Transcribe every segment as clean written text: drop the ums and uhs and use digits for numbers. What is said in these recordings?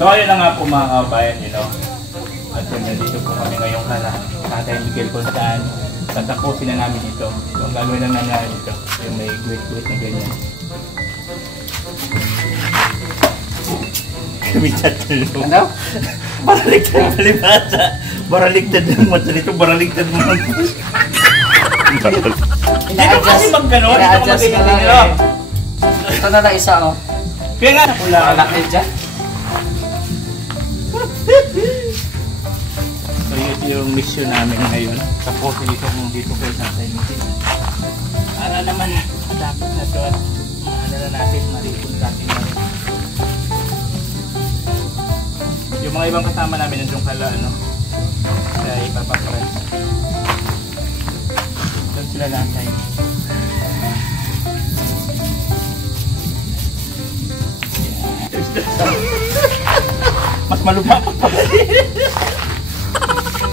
So ayun na nga po mga kabayan, at nandito po kami ngayong Tatay Miguel kung saan tatapusin na namin ito. So ang gagawin lang namin ito, yung may guwit-guwit na ganyan. Kumitad na lang. Ano? Baraligtad palibasa. Baraligtad ng mata nito, baraligtad mo ng puso. Hindi ko kasi mag-ganon, hindi ko mag-ganon nila. Ito na lang isa, oh. Kaya nga, wala ka na dyan. So yun yung mission namin ngayon. Tapos dito kung dito kayo Tatay Miguel. Para naman matapos na ito at mahala na natin, maripon natin na rin. Yung mga ibang kasama namin nandun kala, kay Papa Franz. Doon sila latay. Mas maluma pa pa.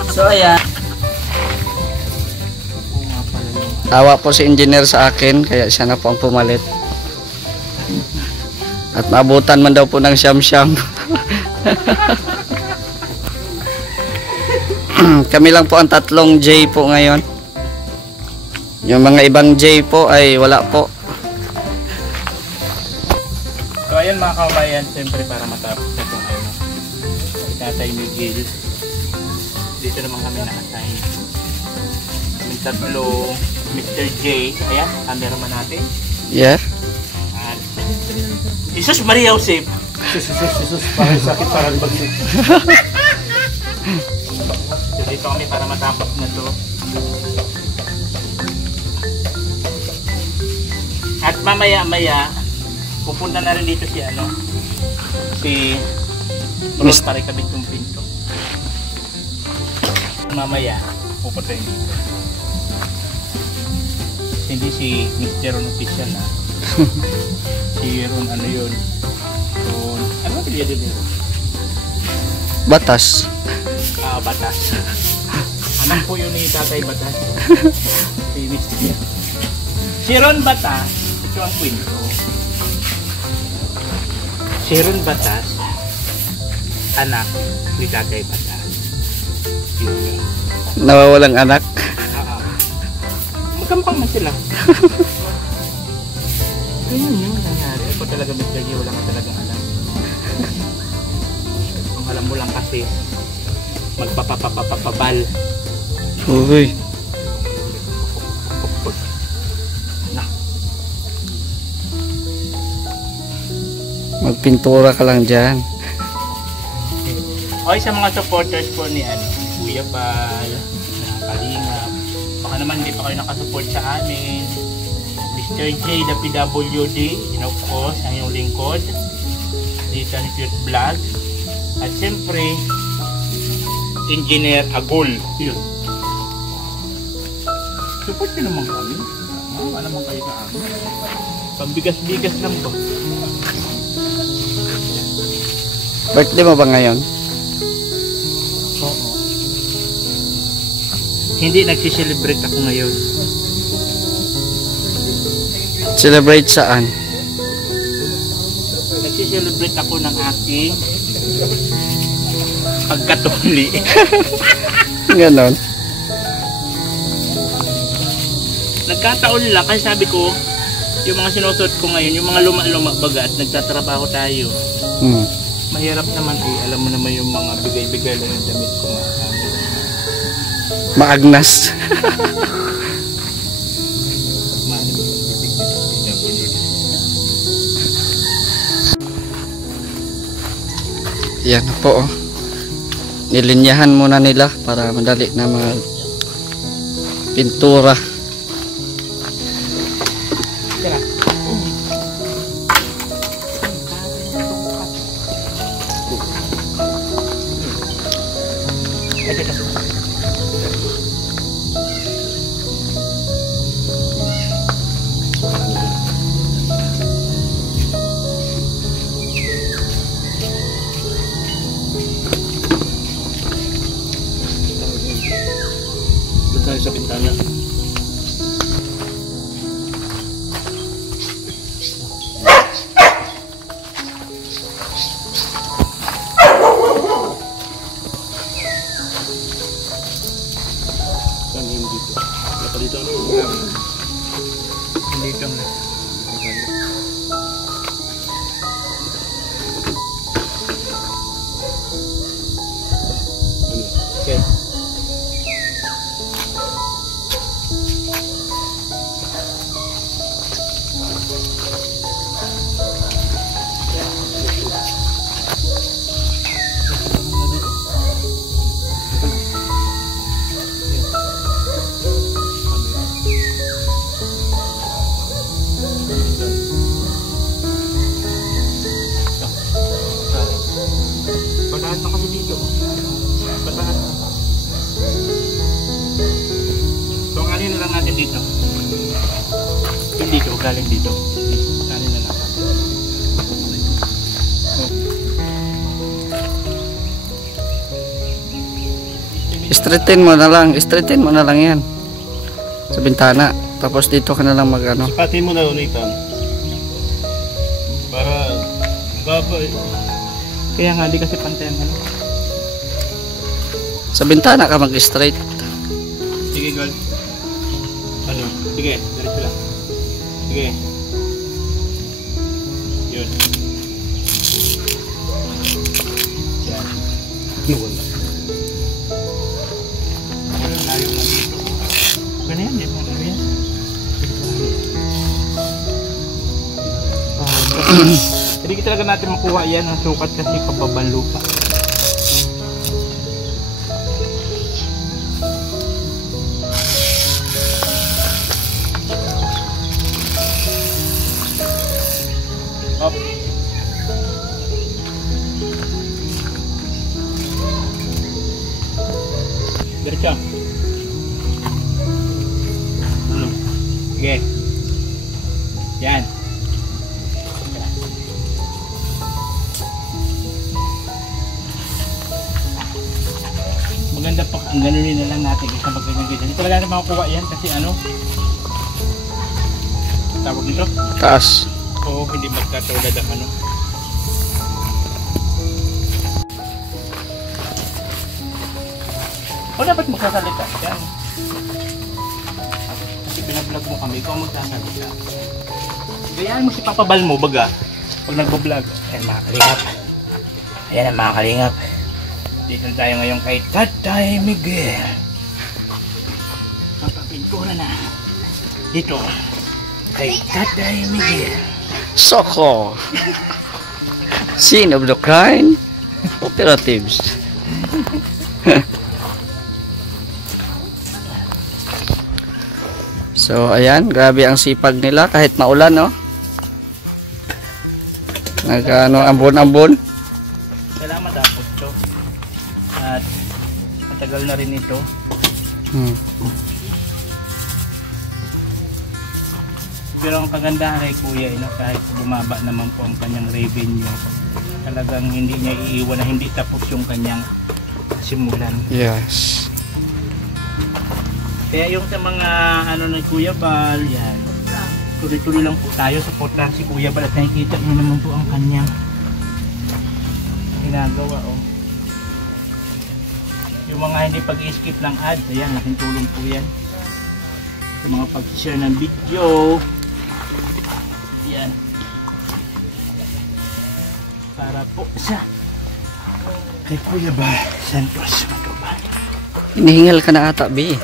So ayan. Awa po si engineer sa akin, kaya siya na po ang pumalit. At maabutan man daw po ng siyam-siyam. Kami lang po ang tatlong J po ngayon. Yung mga ibang J po ay wala po. So ayan mga kabayan, siyempre para matapos na itong Tatay Miguel. Dito naman kami na-assign. Kaming tatlo, Mr. J. Ayan, cameraman natin. Yeah. At Jesus Maria Joseph. Jesus, parang sakit, parang bagsit. So dito kami para matapos na to. At mamaya-maya, pupunta na rin dito si Ros para ikabit yung pinto. Mamaya, pupunta rin dito. Hindi si Mr. Ron official na. Si Ron yun. So, ano ba pilihan din yun? Batas. Batas. Anak po yun ni Tatay Batas. Si Mr. Si Ron Batas, ito ang kwento. Si Ron Batas, anak ni Tatay Batas. Nawawalang anak. Magkampang man sila. Ganyan yun nangyari. Ako talaga Mr. G, wala ka talagang alam. Kung alam mo lang kasi, magpapapapapapal. Uy. Magpintura ka lang dyan. Okay, sa mga supporters po ni Kuya Bal, Kalingap, baka naman hindi pa kayo nakasupport sa amin. Mr. J, the PWD, of course, ang iyong lingkod. Dito ni Cute Vlog. At siyempre, Engineer Agol. Yun. Support nyo naman kami. Wala naman kayo sa amin. Pambigas-bigas lang ba? Birthday mo ba ngayon? Oo. Hindi nagsiselebrate ako ngayon. Celebrate saan? Nagsiselebrate ako ng aking pagkatuli. Ganon. Nagkataon lang kasi sabi ko, yung mga sinusuot ko ngayon, yung mga luma-luma baga at nagtatrabaho tayo. Mahirap naman alam mo naman yung mga bigay-bigay lang yung damit ko. Maagnas. Yan po, oh. Nilinyahan muna nila para madali na mag pintura. Sa bintana. dito ang okay. Patahan na kasi dito. Patahan na. So, ang alin na lang natin dito. Yung dito, galing dito. Alin na lang natin. Straighten mo na lang. Straighten mo na lang yan. Sa bintana. Tapos dito ka na lang mag-ano. Sipatin mo na ulitan. Para baba eh. Kaya nga, di kasi pantay ang ano. Sa bintana ka mag-straight. Sige, girl. Ano? Sige, diretso lang. Sige. Yun. Yan. Wala. Ayun, layo na dito. Ganyan, di mo layo yan. Hindi talaga natin makuha yan ang sukat kasi pababang lupa. Up. Diretso. Ano? Sige. Yan. Maganda pa ang ganunin na lang natin kasi pag ganyan. Hindi talaga natin makakuha yan kasi ano tawag nito? Taas. Oo, hindi magkatulad ang ano. O dapat magsasalita yan. Kasi binablog mo kami, ikaw magsasalita. Gayaan mo si Papa Bal mo baga pag nagbablog. Ayan mga kalingap. Ayan ang mga kalingap. Dito tayo ngayon kay Tatay Miguel. Papapintura na. Dito. Kay Tatay Miguel. Soko. Scene of the crime. Operatives. So ayan, grabe ang sipag nila kahit maulan, no? Nagano ambon-ambon. Salamat ako to. At matagal na rin ito. Pero ang kagandahan kay Kuya, kahit bumaba naman po ang kanyang revenue, talagang hindi niya iiwan na hindi tapos yung kanyang simulan. Yes. Kaya yung sa mga ano na Kuya Bal, yan. Tuloy-tuloy lang po tayo, supportan si Kuya Bal at nakikita niyo naman po ang kanyang ginagawa, oh. Yung mga hindi pag-skip ng ads, ayan, laking tulong po yan. Sa mga pag-share ng video. Yan. Para po sa kay Kuya Bal Santos Matubal. Hinihingal ka na ata, B.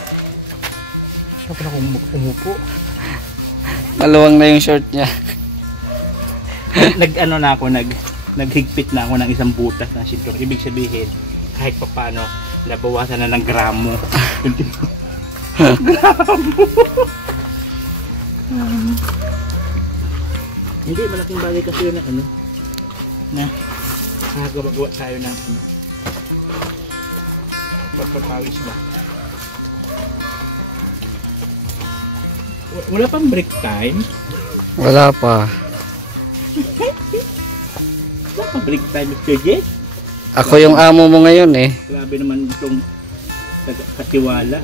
Saan pa na umupo? Maluwang na yung short niya. Nag-ano na ako, naghigpit na ako ng isang butas na sintur. Ibig sabihin, kahit pa paano, nabawasan na ng gramo. Hindi, malaking bagay kasi yun na ano, na nakagawa tayo ng ano, pagpapawis ba? Wala pang break time? Wala pa. Wala pang break time, Mr. J? Ako yung amo mo ngayon eh. Grabe naman itong katiwala.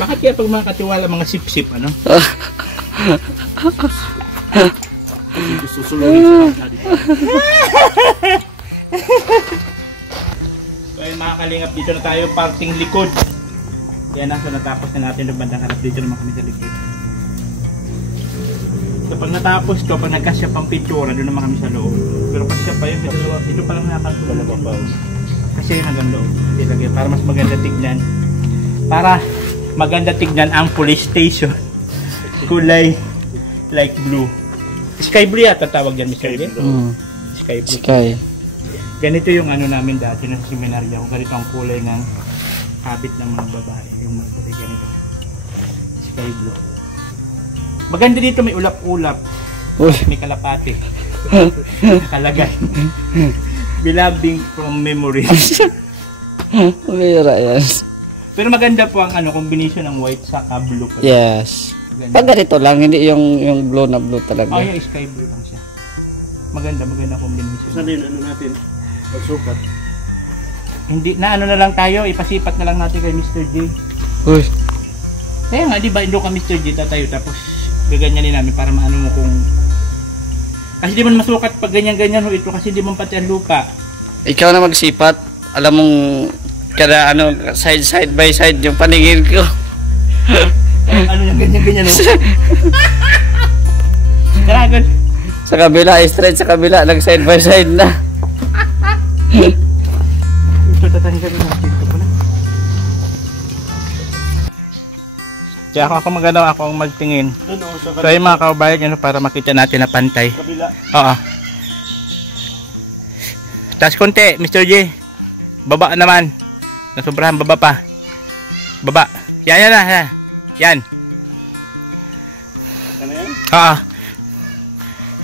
Bakit kaya pag mga katiwala, mga sip-sip, ano? Susulungin sa kanta dito. Kaya mga kalingap, dito na tayo parting likod. Kaya nasa natapos na natin ng bandang harap, dito naman kami sa likod. Pag natapos to, pag nagkasya pang pintura, doon naman kami sa loob. Pero pag siya pa yun, ito pa lang nakakasulat. Kasi yun hanggang loob. Para mas maganda tignan. Para maganda tignan ang police station. Kulay light blue. Sky blue yata tawag yan, Mr. J? Sky blue. Sky. Ganito yung ano namin dati na seminarya. Ganito ang kulay ng habit ng mga babae. Yung mga ganito. Sky blue. Maganda dito, may ulap-ulap. May kalapate. Nakalagay. Beloved from memories. Bira yan. Pero maganda po ang ano, combination ng white saka blue. Yes. Pag ganito lang, hindi yung blue na blue talaga. Oh, yung sky blue lang siya. Maganda combination. Saan yun, ano natin? Pagsukat. Hindi, na ano na lang tayo, ipasipat na lang natin kay Mr. J. Uy. Kaya nga, di ba, doon ka Mr. J tatayo, tapos gaganyanin namin para maano mo kung... Kasi di man masukat pag ganyan-ganyan ho ito, kasi di man pati ang lupa. Ikaw na magsipat. Alam mong kada ano, side by side yung paningin ko. Ano yung ganyan-ganyan ho? Karagan. Sa kabila, straight sa kabila, nag side by side na. Ito tatanggalin natin ito pala. Kaya ako maganda, ako ang magtingin. Ano, sa So yung mga kaubayan, para makita natin na pantay. kabila. Oo. Taas konti, Mr. J. Baba naman. Nasobrahan, baba pa. Baba. Yan na. Yan. Ano yan? Oo.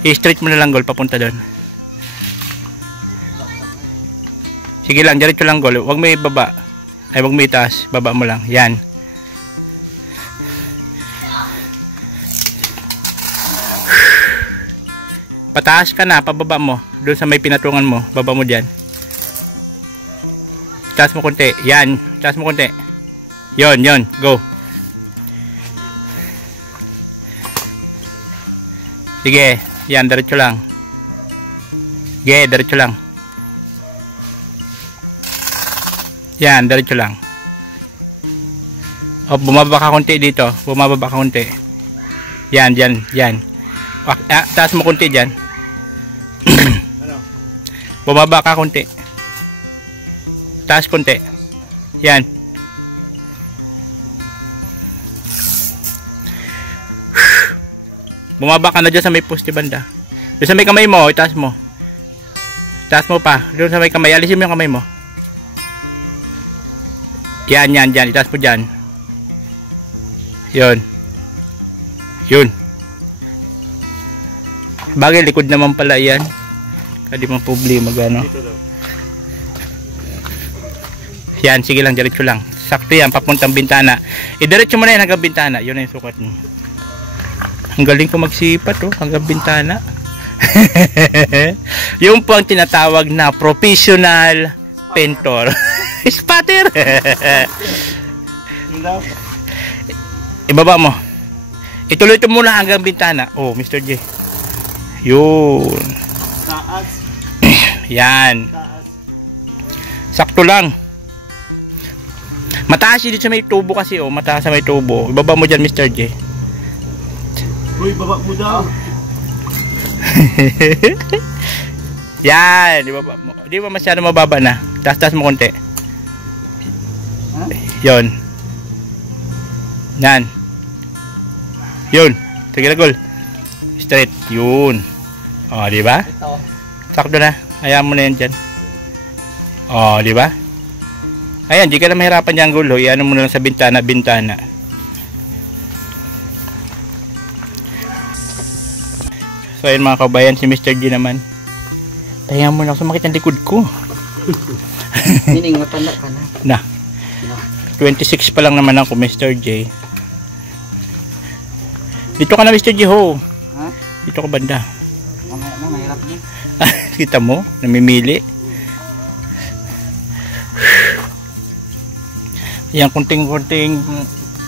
I-straight mo na lang, Gol, papunta doon. Sige lang, diretso lang, Gol. Huwag may baba. Ay, huwag may taas. Baba mo lang. Yan. Pataas ka na, pababa mo. Doon sa may pinatungan mo, baba mo dyan. Taas mo konti. Yan. Taas mo konti. Yon. Go. Sige. Yan, diretso lang. Sige, diretso lang. Yan, diretso lang. O, bumaba ka konti dito. Bumaba ka konti. Yan. Taas mo konti dyan. Ano? Bumaba ka konti. Taas konti. Yan. Bumaba ka na dyan sa may poste banda. Doon sa may kamay mo, itaas mo. Taas mo pa. Doon sa may kamay. Alisin mo yung kamay mo. Yan. Itaas mo dyan. Yun. Bagay, likod naman pala yan. Hindi mang problema gano. Dito daw. Yan, sige lang, diretso lang. Sakto yan, papuntang bintana. Diretso mo na yan hanggang bintana. Yun na yung sukat mo. Ang galing ko magsipat, oh, hanggang bintana. Yung po ang tinatawag na professional painter. Spatter. Yun daw. Ibaba mo. Ituloy ito muna hanggang bintana. Oh, Mr. J. Yun. Taas. Yan. Taas. Sakto lang. Mataas yun dito sa may tubo kasi, oh. Mataas sa may tubo. Ibaba mo dyan, Mr. J. Uy, baba mo daw. Yan. Ibaba mo. Di ba masyado mababa na? Taas mo konti. Yun. Yan. Yun. Sige na, Gol. Straight. Yun. O, di ba? Ito. Sakto na. Hayaan mo na yan dyan. O, di ba? Ayan, di ka na mahirapan dyan, Gol. Iyan mo na lang sa bintana. So, ayun mga kabayan, si Mr. G naman. Tayo mo na ako, sumakit ang likod ko. Hining matanda ka na. 26 pa lang naman ako, Mr. J. Dito ka na, Mr. J, ho. Ha? Dito ka banda. Mahirap din. Kita mo, namimili. Yan, kunting-kunting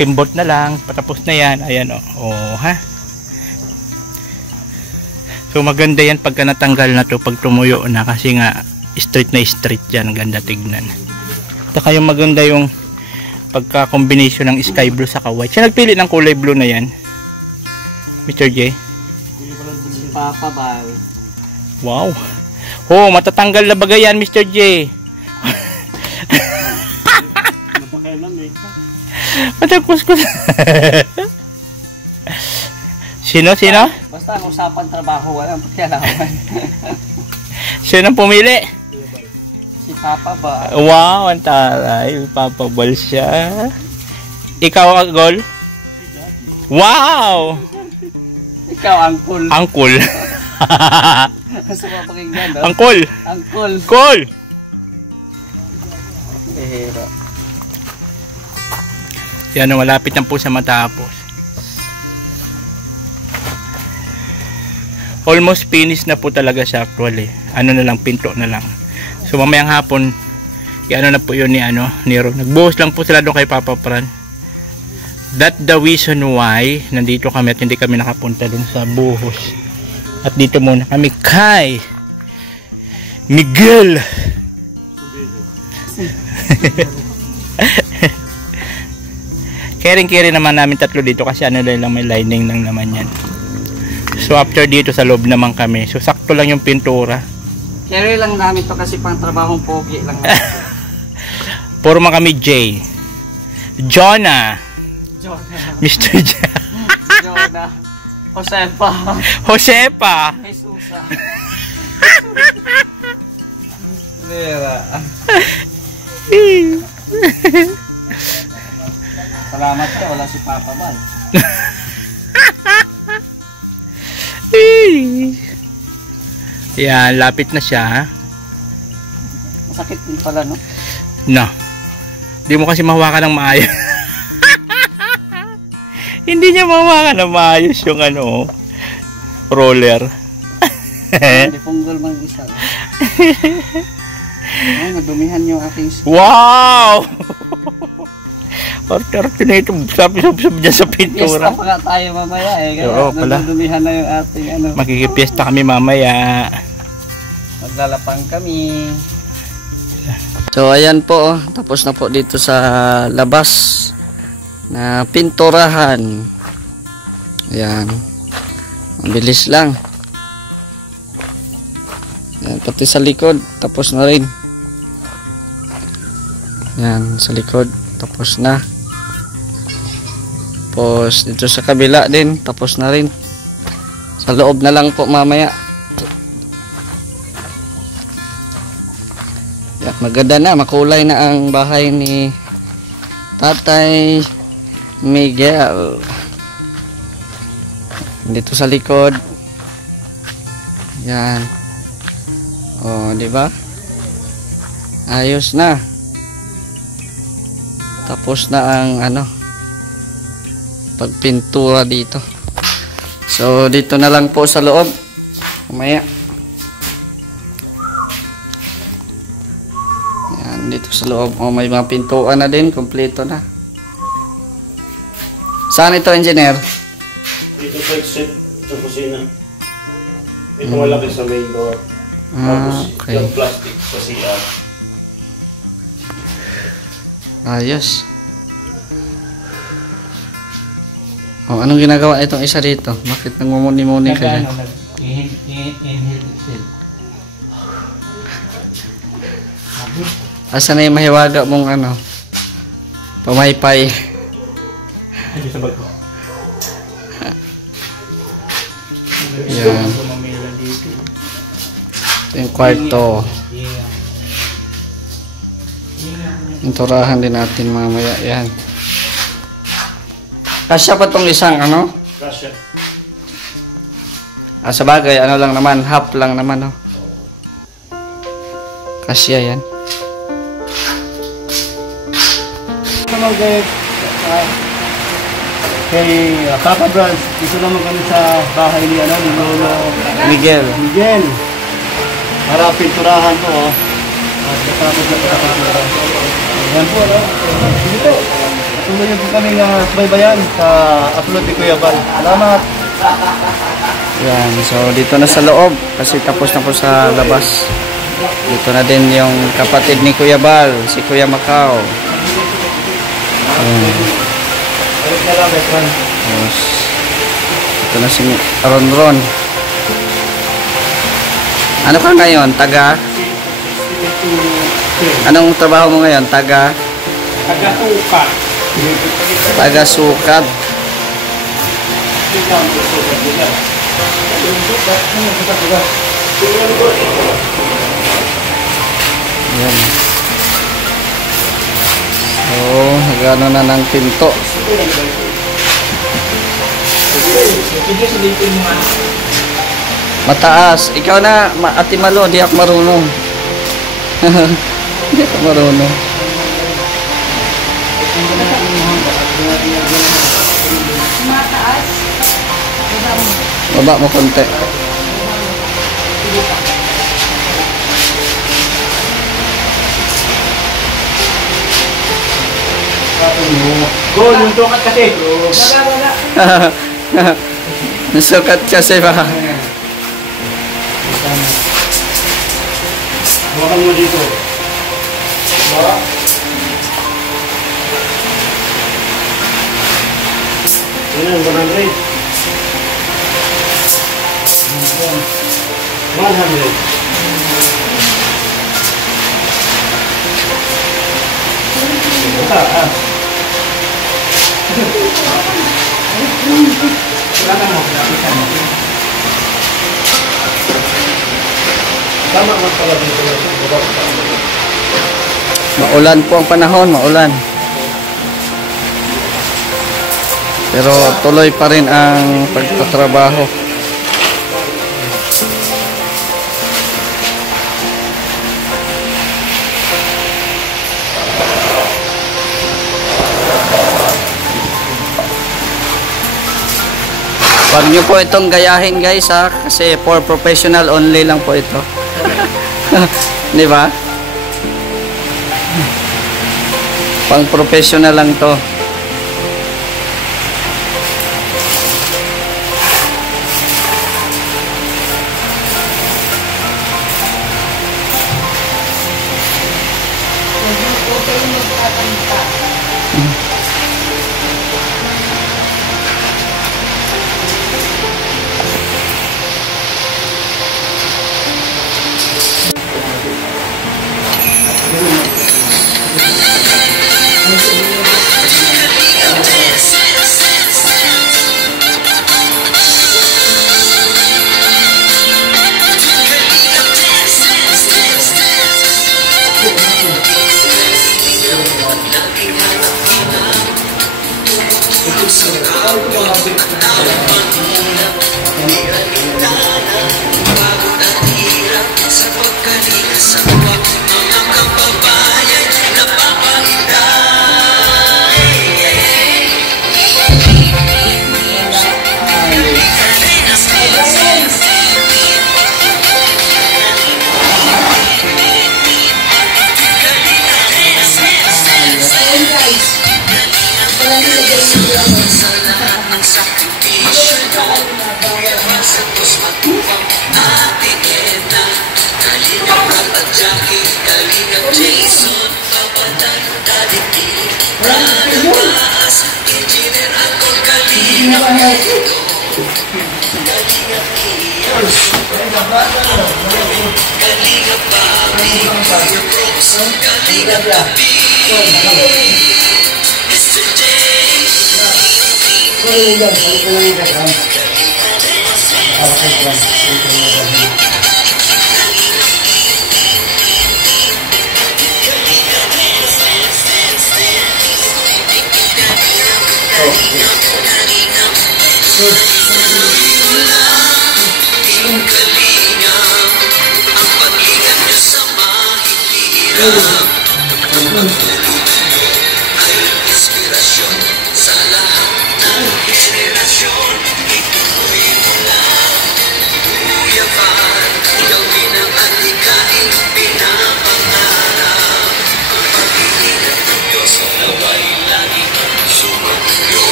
kimbot na lang. Patapos na yan. Ayan, oh, ha? So, maganda yan pagka natanggal na to, pag tumuyo na. Kasi nga, straight na straight yan. Ang ganda tignan. Saka yung maganda yung pagka-combination ng sky blue sa white. Siya nagpili ng kulay blue na yan. Mr. J. Si Papa Bal. Wow. Oh, matatanggal na bagay yan, Mr. J. Napakailan eh. Matagpos ko. Sino? Basta ang usapan trabaho, walang pakialaman. Sino ang pumili? Si Papa Bal. Wow, ang taray. Papabal siya. Ikaw ang gol? Wow! Ikaw, Angkol. Angkol. Gusto mo pakinggan, no? Angkol. Angkol. Angkol. Behera. Yan, malapit na po sa matapos. Almost finished na po talaga siya actually. Ano na lang, pinto na lang. So mamayang hapon, ano na po yun ni Ron. Nagbuhos lang po sila doon kay Papa Fran. That the reason why nandito kami at hindi kami nakapunta dun sa buhos. At dito muna kami kay Miguel. Caring naman namin tatlo dito kasi ano lang may lining lang naman yan. So after dito sa loob naman kami. So sakto lang yung pintura. Carry lang namin to kasi pang trabahong pogi lang. Puro man kami J. Jonah. Mr. J. Jonah. Josepa. Josepa. Jesusa. Behera. Salamat ka, wala si Papa Bal. Yan, lapit na siya. Masakit din pala, no? No. Hindi mo kasi mahawakan ng maayos. Hindi niya mahawakan ng maayos yung roller. Hindi punggol mang isa. Ay, nadumihan yung aking skin. Wow! Arte na ito. Sabi-sabi dyan sa pintura. Fiesta pa nga tayo mamaya eh. Kaya Oo, pala. nadudumihan na yung ating Makikipiesta kami mamaya. Maglalapang kami. So ayan po, tapos na po dito sa labas na pinturahan. Ayan. Mabilis lang. Ayan, pati sa likod, tapos na rin. Ayan, sa likod, tapos na. Tapos dito sa kabila din, tapos na rin. Sa loob na lang po mamaya. Yan, maganda na, makulay na ang bahay ni Tatay Miguel. Dito sa likod. Yan. Oh, di ba? Ayos na. Tapos na ang pagpintura dito. So dito na lang po sa loob. Mamaya. Yan, dito sa loob. Oh, may mga pintuan na din, kompleto na. Saan ito, engineer? Dito sa exit sa kusina. Ito malaki sa main door. Tapos Okay. yung plastic sa CR. Ayos. Oh, anong ginagawa itong isa dito? Bakit nangmumuni-muni ka dyan? Asa na yung mahiwaga mong pamaypay? Sa bago. Yan. Ito yung kwarto. Inturahan din natin mamaya. Yan. Kasya pa tong isang Kasya. sa bagay, lang naman, half lang naman, Kasya yan. Naman kay Papa Brad, dito naman kami sa bahay ni Lolo Miguel. Miguel. Para pinturahan to, At katapos na pinturahan. Ayan po, Dito. Patuloy niyo po kami subaybayan sa upload ni Kuya Bal. Salamat. Yan. So, dito na sa loob. Kasi tapos na po sa labas. Dito na din yung kapatid ni Kuya Bal, si Kuya Macau. Tapos, Ito na si Ron. Ano ka ngayon? Anong trabaho mo ngayon? Taga-sukat. Taga-sukat. Yan. So, nagano na ng pinto. Mataas. Ikaw na, Ate Malo, di ako marunong. Di ako marunong. Mataas. Baba mo konti. Go, yung sukat kasi. Nasukat kasi ba? Hawakan mo dito. Diba? Yan, 100. 100. Tama nga pala dito. Maulan po ang panahon, maulan. Pero tuloy pa rin ang pagtatrabaho. Huwag nyo po itong gayahin guys ha, kasi for professional only lang po ito. Di ba? Pang professional lang to.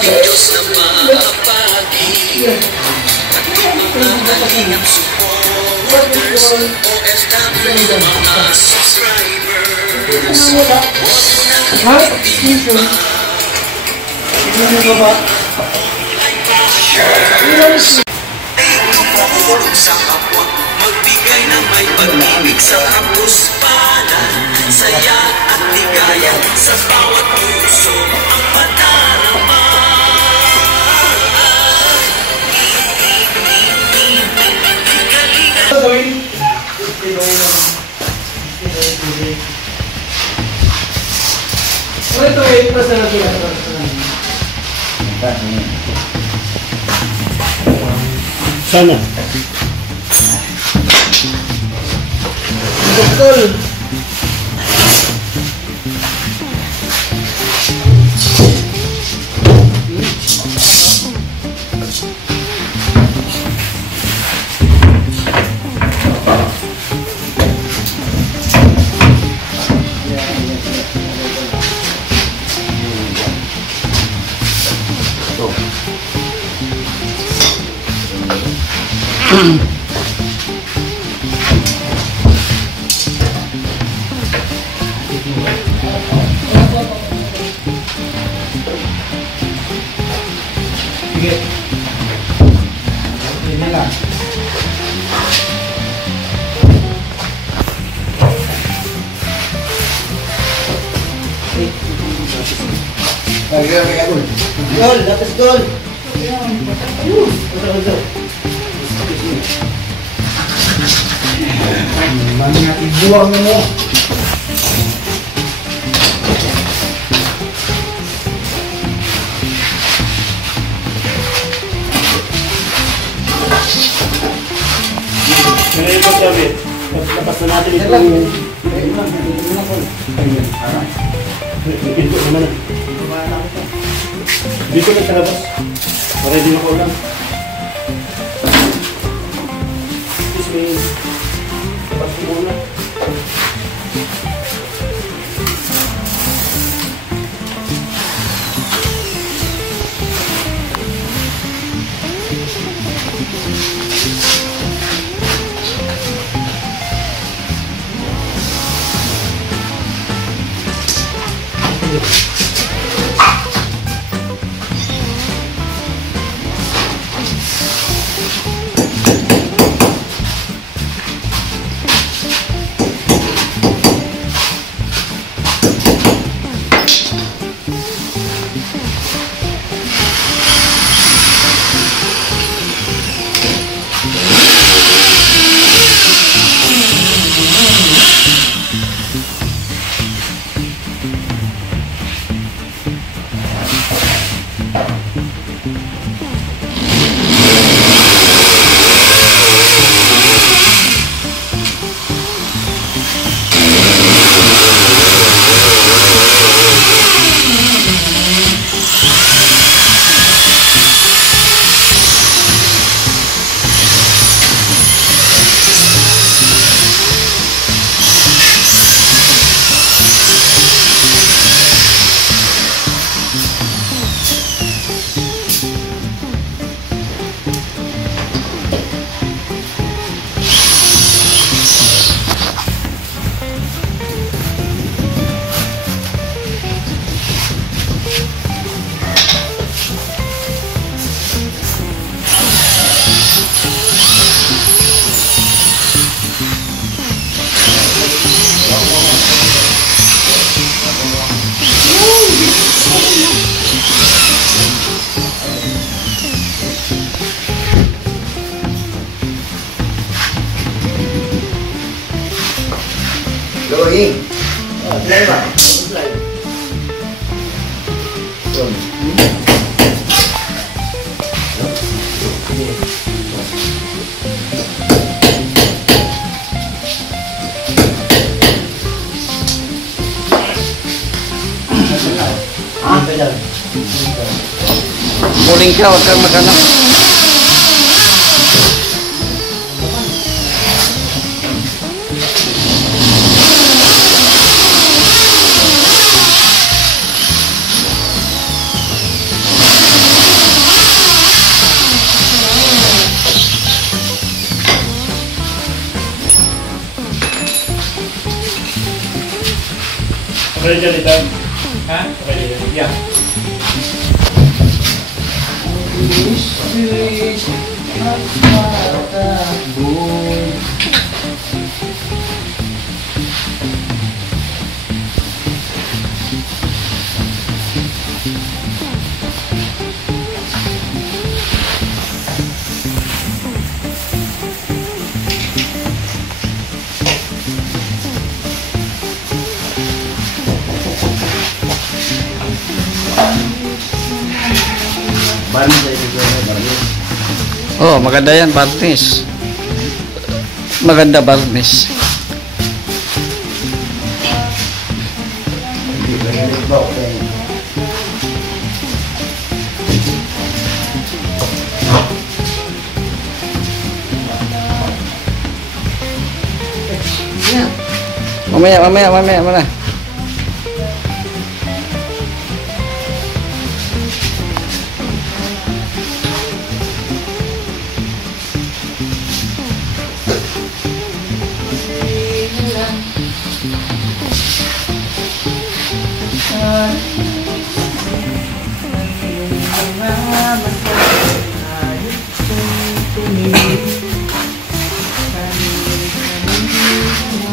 Diyos na makapagi at mga kalingap supporters, OFW mga subscribers, huwag nang itiba. Tumulong sa kapwa, magbigay ng may pag-ibig sa kapuspanan, saya at ligaya sa bawat puso ang madarama. Sana. Betul. Sige. Ini lang. Gol, dapat gol. Banyak buang mo. Ngayon po sabi, tapos na natin ito yung... Pinto naman na. Dito na sa labas. Ready na ko lang. Excuse me. Tapos ko muna. Going. Driver. Muling ka, huwag kang maghanap. Okay dyan ito. Ha? Okay dyan. Yeah. Barnis sa ito barnis. Oh, maganda yan, barnis. Maganda barnis. Hindi ba yung ba? Okay. Mamaya mana.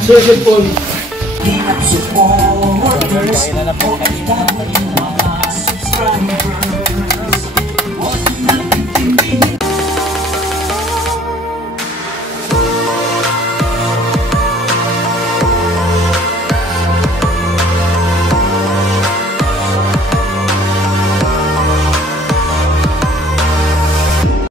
Social phone. Supporters, subscribers,